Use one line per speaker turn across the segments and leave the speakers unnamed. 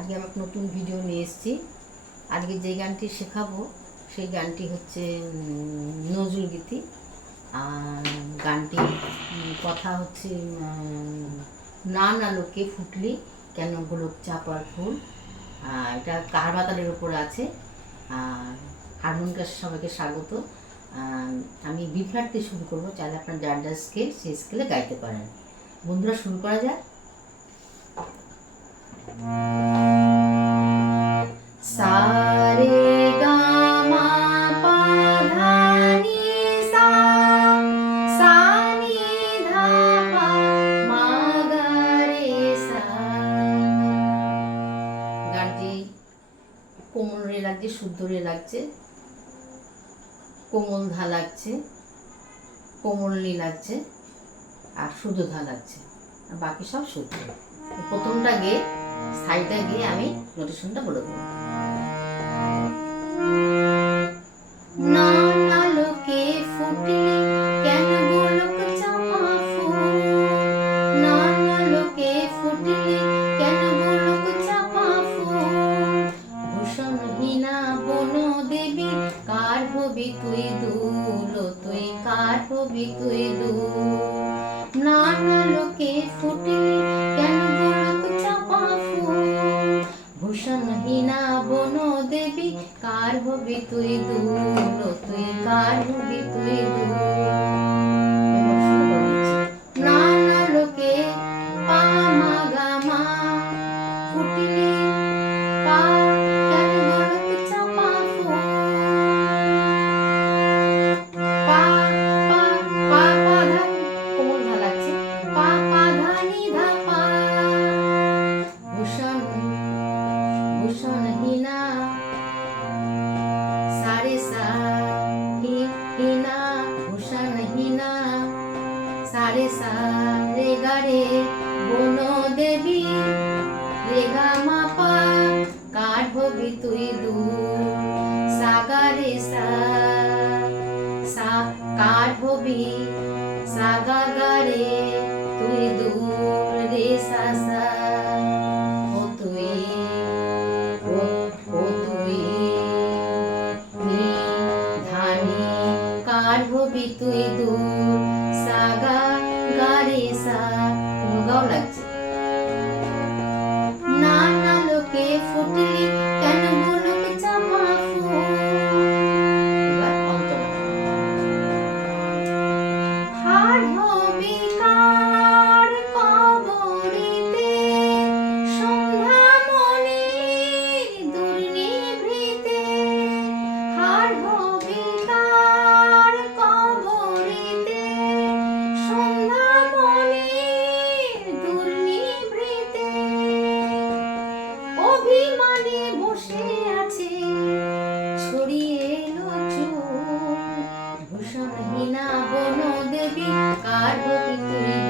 আজকে আমি নতুন ভিডিও নিয়ে এসেছি। আজকে যে গানটি শেখাবো, সেই গানটি হচ্ছে নজরুল গীতি। গানটি কথা হচ্ছে না লোকে ফুটলি কেন গোলক চাপার ফুল। এটা কারবাতালের ওপর আছে। আর হারমোনিয়াম ক্লাসে সবাইকে স্বাগত। আমি বি ফ্ল্যাট দিয়ে শুরু করব। চাইলে আপনার যার যার স্কেল সেই স্কেলে গাইতে পারেন। বন্ধুরা শুরু করা যাক। লাগছে শুদ্ধ রে লাগছে। কোমল ধা লাগছে, কোমলনি লাগছে, আর শুদ্ধ ধা লাগছে। আর বাকি সব শুদ্ধ প্রথমটা গিয়ে, সাইডটা গিয়ে আমি নোটেশনটা বলে দেবো। হবি তুই দূর। সাগা রে সা, কার হবি? সাগা গা তুই দূর রে সা ও তুই, ও ও তুই ধানি কার হবি তুই দূর? কার হবি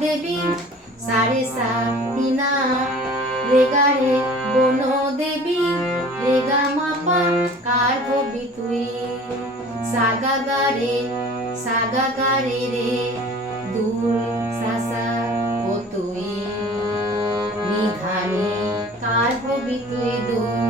দেবী সারে সা হীনা রেগারে বন দেবী রেগা মাপা কার হবি তুই? সাগা গারে সাগা গারে রে দূর সাসা ও তুই। নিধানে কার হবি তুই দূর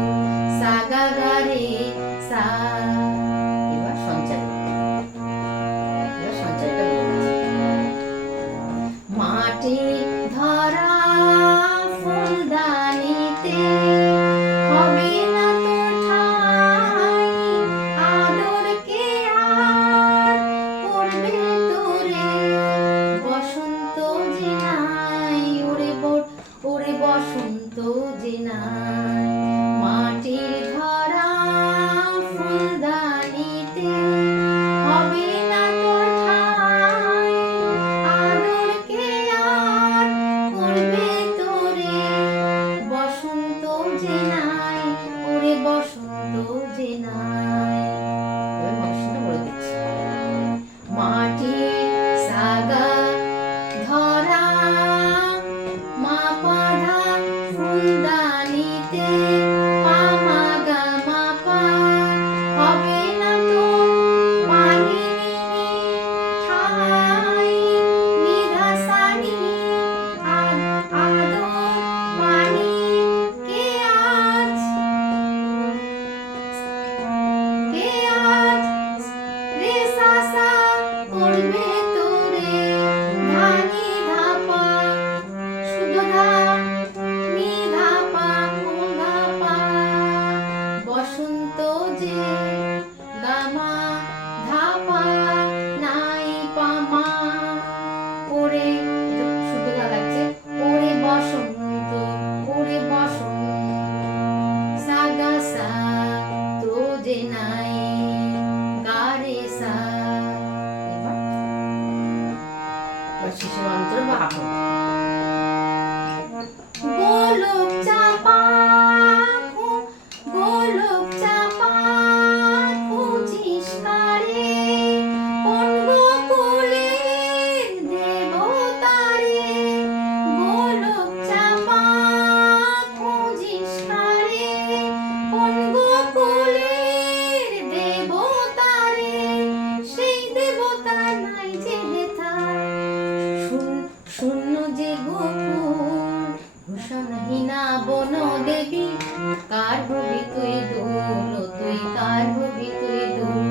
কার ভবি তুই দোল তুই কার ভবি তুই দোল?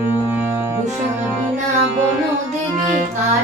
ভূষণ বিনা বন দেবী কার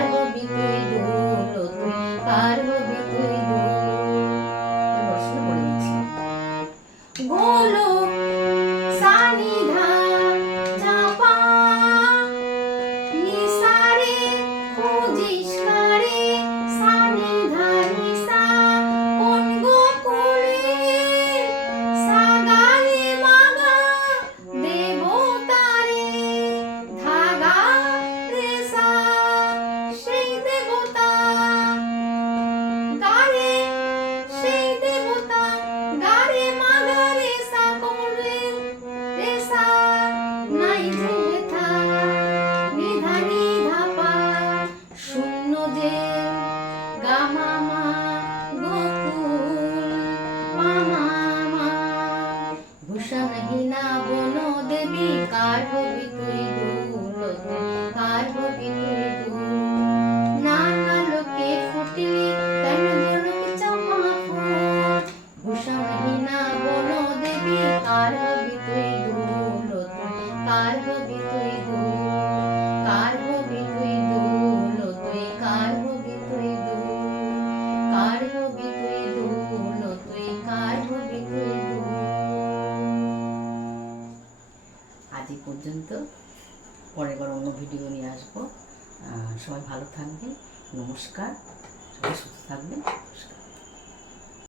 কাটবি আজ এই পর্যন্ত, পরের বার অন্য ভিডিও নিয়ে আসব। সবাই ভালো থাকবে নমস্কার, সবাই সুস্থ থাকবে নমস্কার।